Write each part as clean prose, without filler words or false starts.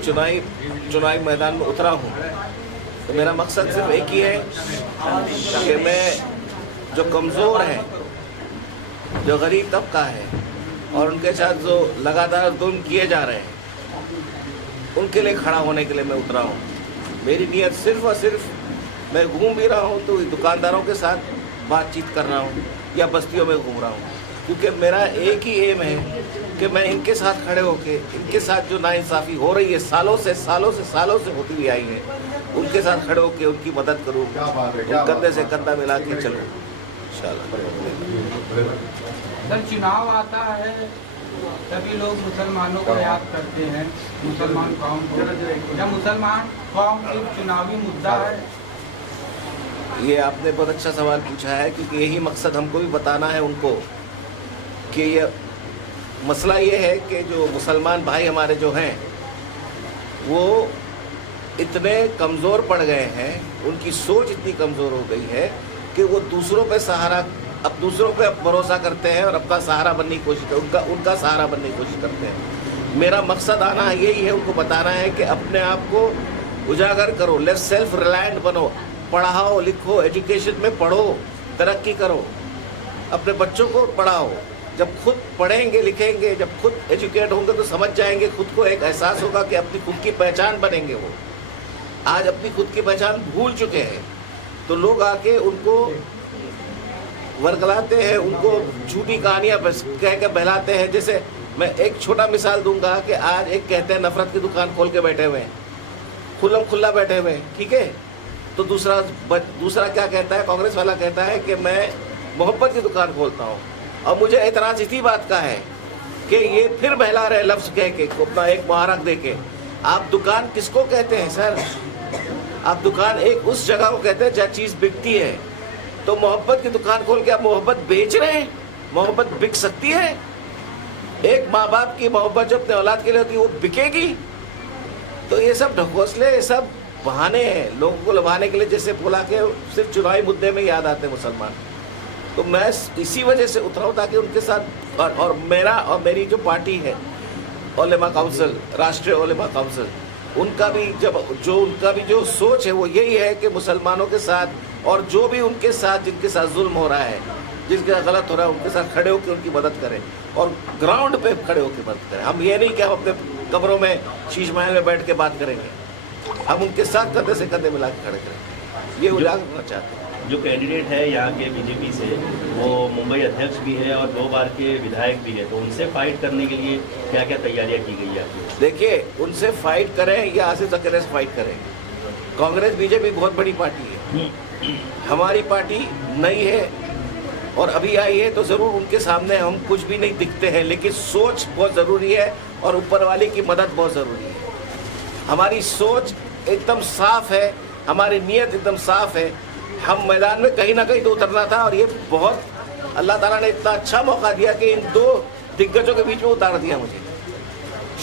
चुनावी मैदान में उतरा हूँ तो मेरा मकसद सिर्फ एक ही है कि मैं जो कमज़ोर है, जो गरीब तबका है और उनके साथ जो लगातार जुल्म किए जा रहे हैं, उनके लिए खड़ा होने के लिए मैं उतरा हूँ। मेरी नीयत सिर्फ और सिर्फ, मैं घूम भी रहा हूँ तो दुकानदारों के साथ बातचीत कर रहा हूँ या बस्तियों में घूम रहा हूँ, क्योंकि मेरा एक ही एम है कि मैं इनके साथ खड़े होके, इनके साथ जो नाइंसाफ़ी हो रही है सालों से होती हुई आई है, उनके साथ खड़े होके उनकी मदद करूँ, कंधे से कंधा मिला के चलूँ इंशाल्लाह। सर, चुनाव आता है सभी लोग मुसलमानों को याद करते हैं, मुसलमान कौम को। क्या मुसलमान कौम एक चुनावी मुद्दा है? ये आपने बहुत अच्छा सवाल पूछा है, क्योंकि यही मकसद हमको भी बताना है उनको कि ये मसला ये है कि जो मुसलमान भाई हमारे जो हैं वो इतने कमज़ोर पड़ गए हैं, उनकी सोच इतनी कमज़ोर हो गई है कि वो दूसरों पे भरोसा करते हैं और अपना सहारा बनने की कोशिश करते, उनका सहारा बनने की कोशिश करते हैं। मेरा मकसद आना यही है, उनको बताना है कि अपने आप को उजागर करो, लेट्स सेल्फ रिलायंट बनो, पढ़ाओ लिखो, एजुकेशन में पढ़ो, तरक्की करो, अपने बच्चों को पढ़ाओ। जब खुद पढ़ेंगे लिखेंगे, जब खुद एजुकेट होंगे तो समझ जाएंगे, खुद को एक एहसास होगा कि अपनी खुद की पहचान बनेंगे। वो आज अपनी खुद की पहचान भूल चुके हैं, तो लोग आके उनको वर्गलाते हैं, उनको झूठी कहानियाँ कह के बहलाते हैं। जैसे मैं एक छोटा मिसाल दूंगा कि आज एक कहते हैं नफरत की दुकान खोल के बैठे हुए हैं, खुल्लम खुल्ला बैठे हुए हैं, ठीक है, तो दूसरा क्या कहता है, कांग्रेस वाला कहता है कि मैं मोहब्बत की दुकान खोलता हूँ। और मुझे एतराज़ इसी बात का है कि ये फिर बहला रहे लफ्ज़ कह के, अपना एक मुहारक दे के। आप दुकान किसको कहते हैं सर? आप दुकान एक उस जगह को कहते हैं जहाँ चीज़ बिकती है। तो मोहब्बत की दुकान खोल के आप मोहब्बत बेच रहे हैं? मोहब्बत बिक सकती है? एक माँ बाप की मोहब्बत जो अपने औलाद के लिए होती है वो बिकेगी? तो ये सब ढकोसले, ये सब बहाने हैं लोगों को लुभाने के लिए, जैसे बोला के सिर्फ चुनावी मुद्दे में याद आते हैं मुसलमान। तो मैं इसी वजह से उतरा हूँ ताकि उनके साथ और मेरा और मेरी जो पार्टी है उलेमा काउंसिल, राष्ट्रीय उलेमा काउंसिल, उनका भी जो सोच है वो यही है कि मुसलमानों के साथ और जो भी उनके साथ जिनके साथ जुल्म हो रहा है, जिनके साथ गलत हो रहा है, उनके साथ खड़े होकर उनकी मदद करें और ग्राउंड पे खड़े होकर मदद करें। हम ये नहीं कि हम अपने कब्रों में शीश महल में बैठ के बात करेंगे, हम उनके साथ कंधे से कंधे मिला के खड़े करें। ये उजागर करना चाहते हैं। जो कैंडिडेट है यहाँ के बीजेपी से, वो मुंबई अध्यक्ष भी है और 2 बार के विधायक भी है, तो उनसे फाइट करने के लिए क्या क्या तैयारियाँ की गई है? देखिए, उनसे फाइट करें या आसिफ अकील से फाइट करें, कांग्रेस बीजेपी बहुत बड़ी पार्टी है, हमारी पार्टी नई है और अभी आई है, तो ज़रूर उनके सामने हम कुछ भी नहीं दिखते हैं, लेकिन सोच बहुत ज़रूरी है और ऊपर वाले की मदद बहुत ज़रूरी है। हमारी सोच एकदम साफ है, हमारी नीयत एकदम साफ है। हम मैदान में कहीं ना कहीं तो उतरना था और ये बहुत अल्लाह ताला ने इतना अच्छा मौका दिया कि इन 2 दिग्गजों के बीच में उतार दिया मुझे।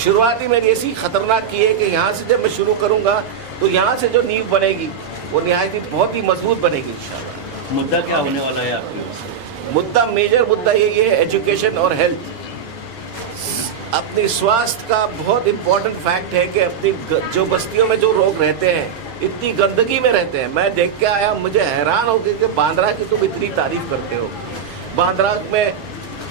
शुरुआती मेरी ऐसी खतरनाक की है कि यहाँ से जब मैं शुरू करूँगा तो यहाँ से जो नींव बनेगी वो निहायत बहुत ही मजबूत बनेगी इंशाल्लाह। मुद्दा क्या होने वाला है आपकी? मुद्दा, मेजर मुद्दा यही है, एजुकेशन और हेल्थ। अपनी स्वास्थ्य का बहुत इम्पोर्टेंट फैक्ट है कि अपनी जो बस्तियों में जो लोग रहते हैं इतनी गंदगी में रहते हैं। मैं देख के आया, मुझे हैरान हो गई कि बांद्रा की तुम इतनी तारीफ करते हो। बांद्रा में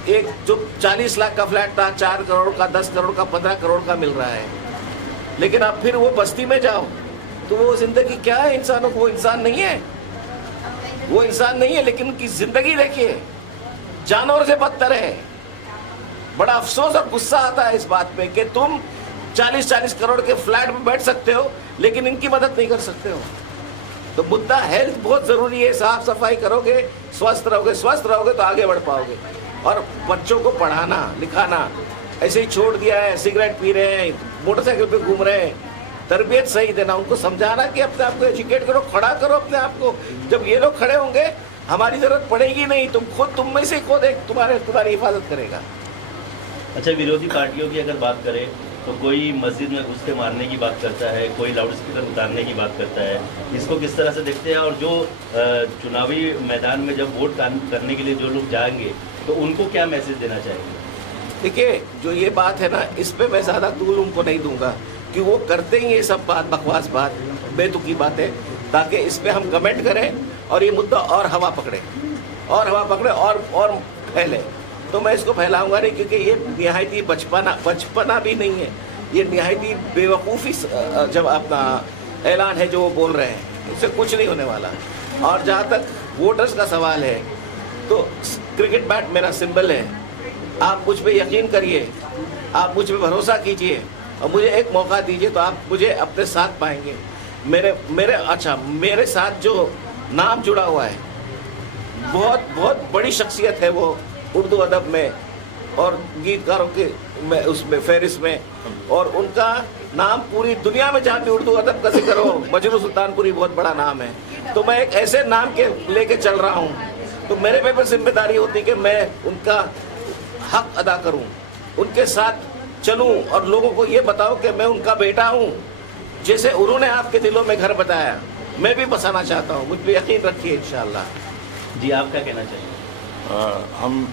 एक जो 40 लाख का फ्लैट था 4 करोड़ का, 10 करोड़ का, 15 करोड़ का मिल रहा है, लेकिन अब फिर वो बस्ती में जाओ तो वो जिंदगी क्या है इंसानों को? वो इंसान नहीं है, वो इंसान नहीं है, लेकिन उनकी जिंदगी देखिए जानवर से बदतर है। बड़ा अफसोस और गुस्सा आता है इस बात पे कि तुम 40-40 करोड़ के फ्लैट में बैठ सकते हो लेकिन इनकी मदद नहीं कर सकते हो। तो मुद्दा हेल्थ बहुत ज़रूरी है। साफ सफाई करोगे, स्वस्थ रहोगे तो आगे बढ़ पाओगे। और बच्चों को पढ़ाना लिखाना ऐसे ही छोड़ दिया है, सिगरेट पी रहे हैं, मोटरसाइकिल पे घूम रहे हैं, तरबियत सही देना, उनको समझाना कि अपने आप को एजुकेट करो, खड़ा करो अपने आप को। जब ये लोग खड़े होंगे हमारी ज़रूरत पड़ेगी नहीं, तुम में से खुद एक तुम्हारी हिफाजत करेगा। अच्छा, विरोधी पार्टियों की अगर बात करें तो कोई मस्जिद में घुस के मारने की बात करता है, कोई लाउड स्पीकर उतारने की बात करता है, इसको किस तरह से देखते हैं? और जो चुनावी मैदान में जब वोट करने के लिए जो लोग जाएंगे तो उनको क्या मैसेज देना चाहेंगे? देखिए, जो ये बात है ना, इस पे मैं ज़्यादा तूल उनको नहीं दूंगा, कि वो करते ही ये सब बात बकवास बात बेतुकी बातें, ताकि इस पर हम कमेंट करें और ये मुद्दा और हवा पकड़े और फैले। तो मैं इसको फैलाऊंगा नहीं, क्योंकि ये निहायत ही बचपना भी नहीं है, ये निहायत ही बेवकूफ़ी जब अपना ऐलान है जो वो बोल रहे हैं, इससे कुछ नहीं होने वाला। और जहाँ तक वोटर्स का सवाल है, तो क्रिकेट बैट मेरा सिंबल है। आप मुझ पे यकीन करिए, आप मुझ पे भरोसा कीजिए और मुझे एक मौका दीजिए, तो आप मुझे अपने साथ पाएंगे। मेरे साथ जो नाम जुड़ा हुआ है, बहुत बड़ी शख्सियत है वो उर्दू अदब में और गीतकारों के में उसमें फहरिस्त में, और उनका नाम पूरी दुनिया में जहाँ भी उर्दू अदब का जिक्र हो, मजरू सुल्तानपुरी बहुत बड़ा नाम है। तो मैं एक ऐसे नाम के लेके चल रहा हूँ, तो मेरे पे जिम्मेदारी होती कि मैं उनका हक अदा करूँ, उनके साथ चलूँ और लोगों को ये बताऊँ कि मैं उनका बेटा हूँ। जैसे उन्होंने आपके दिलों में घर बताया, मैं भी बसाना चाहता हूँ, मुझ पर यकीन रखिए इंशाअल्लाह। जी, आप क्या कहना चाहिए? हम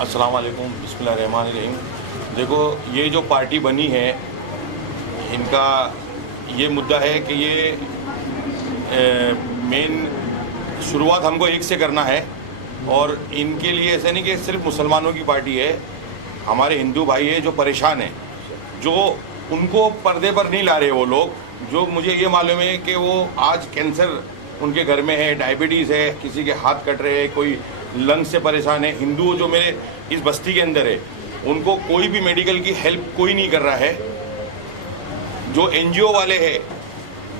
अस्सलाम वालेकुम, बिस्मिल्लाहिर्रहमानिर्रहीम। देखो, ये जो पार्टी बनी है, इनका ये मुद्दा है कि ये मेन शुरुआत हमको एक से करना है, और इनके लिए ऐसा नहीं कि सिर्फ मुसलमानों की पार्टी है, हमारे हिंदू भाई है जो परेशान है, जो उनको पर्दे पर नहीं ला रहे वो लोग। जो मुझे ये मालूम है कि वो आज कैंसर उनके घर में है, डायबिटीज़ है, किसी के हाथ कट रहे हैं, कोई लंग्स से परेशान है। हिंदू जो मेरे इस बस्ती के अंदर है, उनको कोई भी मेडिकल की हेल्प कोई नहीं कर रहा है। जो एनजीओ वाले हैं,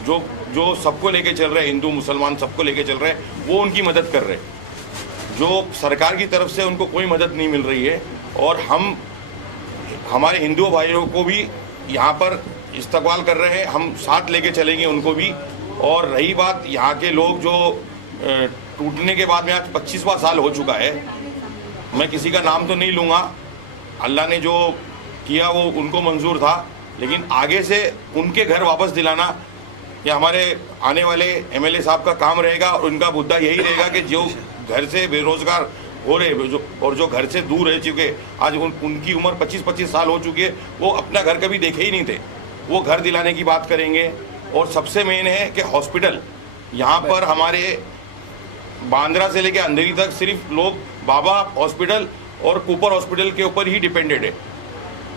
जो सबको लेके चल रहे हैं, हिंदू मुसलमान सबको लेके चल रहे हैं, वो उनकी मदद कर रहे हैं। जो सरकार की तरफ से उनको कोई मदद नहीं मिल रही है, और हम हमारे हिंदू भाइयों को भी यहाँ पर इस्तकबाल कर रहे हैं, हम साथ लेके चलेंगे उनको भी। और रही बात यहाँ के लोग जो टूटने के बाद में आज 25वां साल हो चुका है, मैं किसी का नाम तो नहीं लूँगा, अल्लाह ने जो किया वो उनको मंजूर था, लेकिन आगे से उनके घर वापस दिलाना ये हमारे आने वाले एमएलए साहब का काम रहेगा। और उनका मुद्दा यही रहेगा कि जो घर से बेरोजगार हो रहे और जो घर से दूर रह चुके, आज उनकी उम्र 25-25 साल हो चुकी है, वो अपना घर कभी देखे ही नहीं थे, वो घर दिलाने की बात करेंगे। और सबसे मेन है कि हॉस्पिटल यहाँ पर हमारे बांद्रा से लेकर अंधेरी तक सिर्फ लोग बाबा हॉस्पिटल और कूपर हॉस्पिटल के ऊपर ही डिपेंडेड है।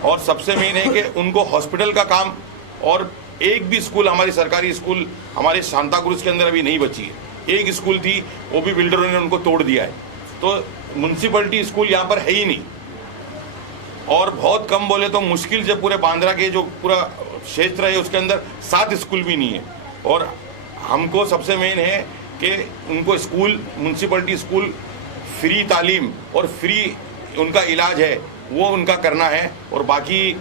और सबसे मेन है कि उनको हॉस्पिटल का काम, और एक भी स्कूल, हमारी सरकारी स्कूल हमारे सांता क्रूज के अंदर अभी नहीं बची है। एक स्कूल थी, वो भी बिल्डरों ने उनको तोड़ दिया है। तो म्यूनसिपलिटी स्कूल यहाँ पर है ही नहीं, और बहुत कम बोले तो मुश्किल से पूरे बांद्रा के जो पूरा क्षेत्र है उसके अंदर 7 स्कूल भी नहीं है। और हमको सबसे मेन है कि उनको स्कूल, म्यूनसिपलिटी स्कूल, फ्री तालीम और फ्री उनका इलाज है वो उनका करना है। और बाकी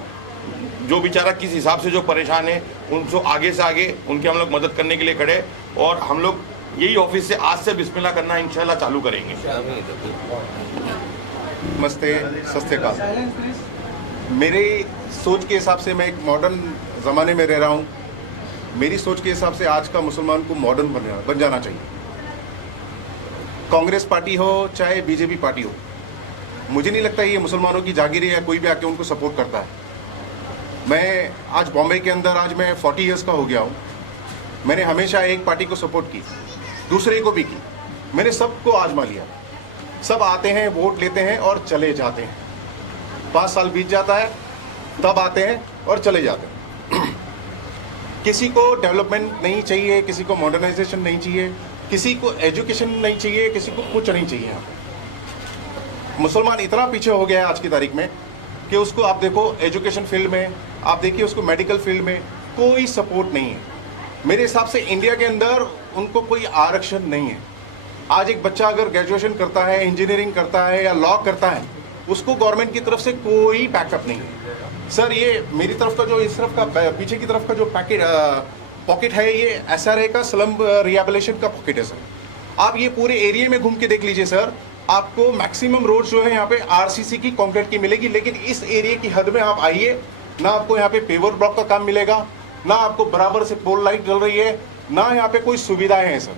जो बेचारा किस हिसाब से जो परेशान है, उनको आगे से आगे उनकी हम लोग मदद करने के लिए खड़े, और हम लोग यही ऑफिस से आज से बिस्मिल्लाह करना इंशाल्लाह चालू करेंगे। नमस्ते, सत श्री अकाल। मेरी सोच के हिसाब से मैं एक मॉडर्न ज़माने में रह रहा हूँ। मेरी सोच के हिसाब से आज का मुसलमान को मॉडर्न बन जाना चाहिए। कांग्रेस पार्टी हो चाहे बीजेपी पार्टी हो, मुझे नहीं लगता ये मुसलमानों की जागीर है या कोई भी आके उनको सपोर्ट करता है। मैं आज बॉम्बे के अंदर आज मैं 40 इयर्स का हो गया हूँ। मैंने हमेशा एक पार्टी को सपोर्ट की, दूसरे को भी की, मैंने सबको आजमा लिया। सब आते हैं, वोट लेते हैं और चले जाते हैं। 5 साल बीत जाता है, तब आते हैं और चले जाते हैं। किसी को डेवलपमेंट नहीं चाहिए, किसी को मॉडर्नाइजेशन नहीं चाहिए, किसी को एजुकेशन नहीं चाहिए, किसी को कुछ नहीं चाहिए। यहाँ पे मुसलमान इतना पीछे हो गया है आज की तारीख में कि उसको आप देखो एजुकेशन फील्ड में, आप देखिए उसको मेडिकल फील्ड में कोई सपोर्ट नहीं है। मेरे हिसाब से इंडिया के अंदर उनको कोई आरक्षण नहीं है। आज एक बच्चा अगर ग्रेजुएशन करता है, इंजीनियरिंग करता है या लॉ करता है, उसको गवर्नमेंट की तरफ से कोई बैकअप नहीं है। सर, ये मेरी तरफ का जो इस तरफ का पीछे की तरफ का जो पॉकेट है, ये SRA का स्लम रिहेबिलिटेशन का पॉकेट है। सर, आप ये पूरे एरिया में घूम के देख लीजिए सर, आपको मैक्सिमम रोड जो है यहाँ पे RCC की कंक्रीट की मिलेगी, लेकिन इस एरिया की हद में आप आइए ना, आपको यहाँ पे पेवर ब्लॉक का काम मिलेगा, ना आपको बराबर से पोल लाइट जल रही है, ना यहाँ पे कोई सुविधाएं हैं। सर,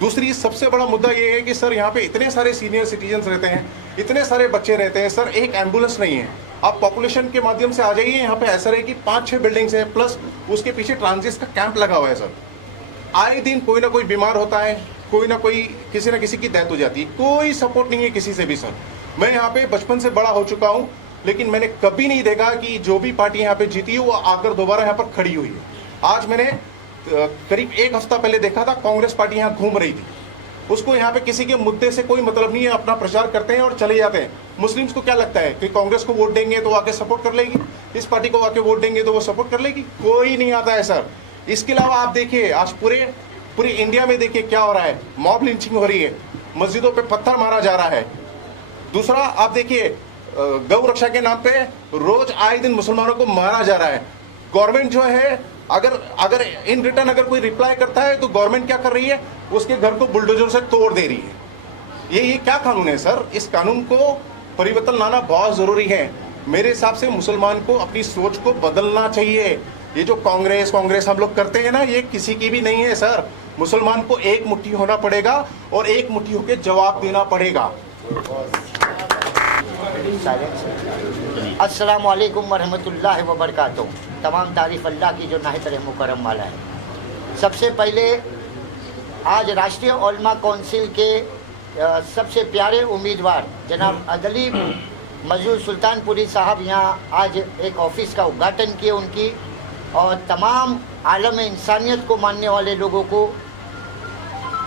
दूसरी सबसे बड़ा मुद्दा ये है कि सर यहाँ पे इतने सारे सीनियर सिटीजन्स रहते हैं, इतने सारे बच्चे रहते हैं सर, एक एम्बुलेंस नहीं है। आप पॉपुलेशन के माध्यम से आ जाइए, यहाँ पे ऐसा है कि 5-6 बिल्डिंग्स है, प्लस उसके पीछे ट्रांजिट का कैंप लगा हुआ है सर। आए दिन कोई ना कोई बीमार होता है, कोई ना कोई किसी ना किसी की डेथ हो जाती है, कोई सपोर्ट नहीं है किसी से भी सर। मैं यहाँ पे बचपन से बड़ा हो चुका हूँ, लेकिन मैंने कभी नहीं देखा कि जो भी पार्टी यहाँ पे जीती है वो आकर दोबारा यहाँ पर खड़ी हुई है। आज मैंने करीब 1 हफ्ता पहले देखा था, कांग्रेस पार्टी यहाँ घूम रही थी, उसको यहाँ पे किसी के मुद्दे से कोई मतलब नहीं है, अपना प्रचार करते हैं और चले जाते हैं। मुस्लिम्स को क्या लगता है कि कांग्रेस को वोट देंगे तो आके सपोर्ट कर लेगी, इस पार्टी को आके वोट देंगे तो वो सपोर्ट कर लेगी? कोई नहीं आता है सर। इसके अलावा आप देखिए आज पूरे इंडिया में देखिए क्या हो रहा है, मॉब लिंचिंग हो रही है, मस्जिदों पे पत्थर मारा जा रहा है। दूसरा आप देखिए गौ रक्षा के नाम पे रोज आए दिन मुसलमानों को मारा जा रहा है। गवर्नमेंट जो है अगर इन रिटर्न अगर कोई रिप्लाई करता है तो गवर्नमेंट क्या कर रही है, उसके घर को बुलडोजर से तोड़ दे रही है। ये क्या कानून है सर? इस कानून को परिवर्तन लाना बहुत जरूरी है। मेरे हिसाब से मुसलमान को अपनी सोच को बदलना चाहिए। ये जो कांग्रेस हम लोग करते हैं ना, ये किसी की भी नहीं है सर। मुसलमान को एक मुट्ठी होना पड़ेगा और एक मुट्ठी होकर जवाब देना पड़ेगा। अस्सलाम वालेकुम वरहमतुल्लाहि वबरकातुहू। तमाम तारीफ़ अल्लाह की जो नाहित रहम करम वाला है। सबसे पहले आज राष्ट्रीय उलमा कौंसिल के सबसे प्यारे उम्मीदवार जनाब अदली मजूर सुल्तानपुरी साहब यहाँ आज एक ऑफिस का उद्घाटन किए उनकी, और तमाम आलम इंसानियत को मानने वाले लोगों को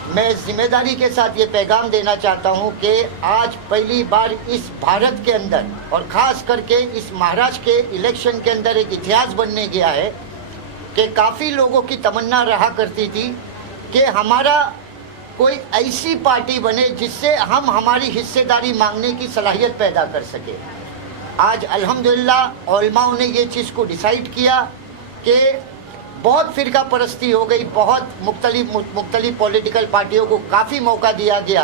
मैं जिम्मेदारी के साथ ये पैगाम देना चाहता हूँ कि आज पहली बार इस भारत के अंदर और ख़ास करके इस महाराष्ट्र के इलेक्शन के अंदर एक इतिहास बनने गया है कि काफ़ी लोगों की तमन्ना रहा करती थी कि हमारा कोई ऐसी पार्टी बने जिससे हम हमारी हिस्सेदारी मांगने की सलाहियत पैदा कर सके। आज अल्हम्दुलिल्लाह उलमाओं ने ये चीज़ को डिसाइड किया कि बहुत फ़िरका परस्ती हो गई, बहुत मुख्तलिफ पॉलिटिकल पार्टियों को काफ़ी मौका दिया गया,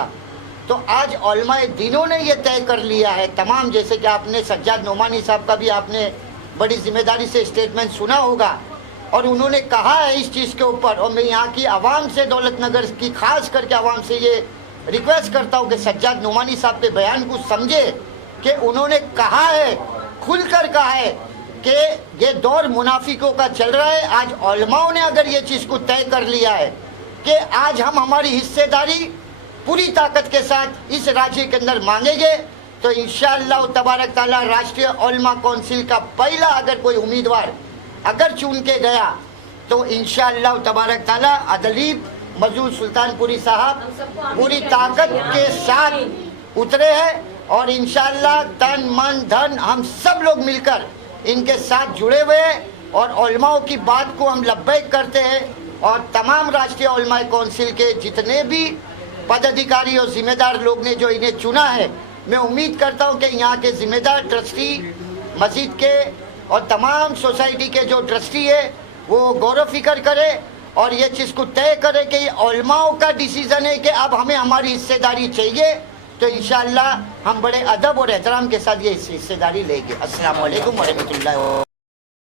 तो आज उलमाए दिनों ने ये तय कर लिया है तमाम, जैसे कि आपने सज्जाद नोमानी साहब का भी आपने बड़ी जिम्मेदारी से स्टेटमेंट सुना होगा, और उन्होंने कहा है इस चीज़ के ऊपर, और मैं यहाँ की आवाम से, दौलतनगर की खास करके आवाम से ये रिक्वेस्ट करता हूँ कि सज्जाद नोमानी साहब के बयान को समझे कि उन्होंने कहा है, खुलकर कहा है कि ये दौर मुनाफिकों का चल रहा है। आज उलमाओं ने अगर ये चीज़ को तय कर लिया है कि आज हम हमारी हिस्सेदारी पूरी ताकत के साथ इस राज्य के अंदर मांगेंगे, तो इंशाअल्लाह तबारक ताला राष्ट्रीय उलमा कौंसिल का पहला अगर कोई उम्मीदवार अगर चुन के गया तो इंशाअल्लाह तबारक ताला अदलीब मजूर सुल्तानपुरी साहब पूरी ताकत के साथ उतरे हैं, और इंशाअल्लाह तन मन धन हम सब लोग मिलकर इनके साथ जुड़े हुए हैं, और उलमाओं की बात को हम लब्बैक करते हैं। और तमाम राष्ट्रीय उलमा कौंसिल के जितने भी पदाधिकारी और जिम्मेदार लोग ने जो इन्हें चुना है, मैं उम्मीद करता हूं कि यहाँ के जिम्मेदार ट्रस्टी मस्जिद के और तमाम सोसाइटी के जो ट्रस्टी है वो गौर फिक्र करे और ये चीज़ को तय करे कि ये उलमाओं का डिसीज़न है कि अब हमें हमारी हिस्सेदारी चाहिए, तो इंशाअल्लाह हम बड़े अदब और एहतराम के साथ ये हिस्सेदारी लेंगे। अस्सलाम वालेकुम वरहमतुल्लाहि।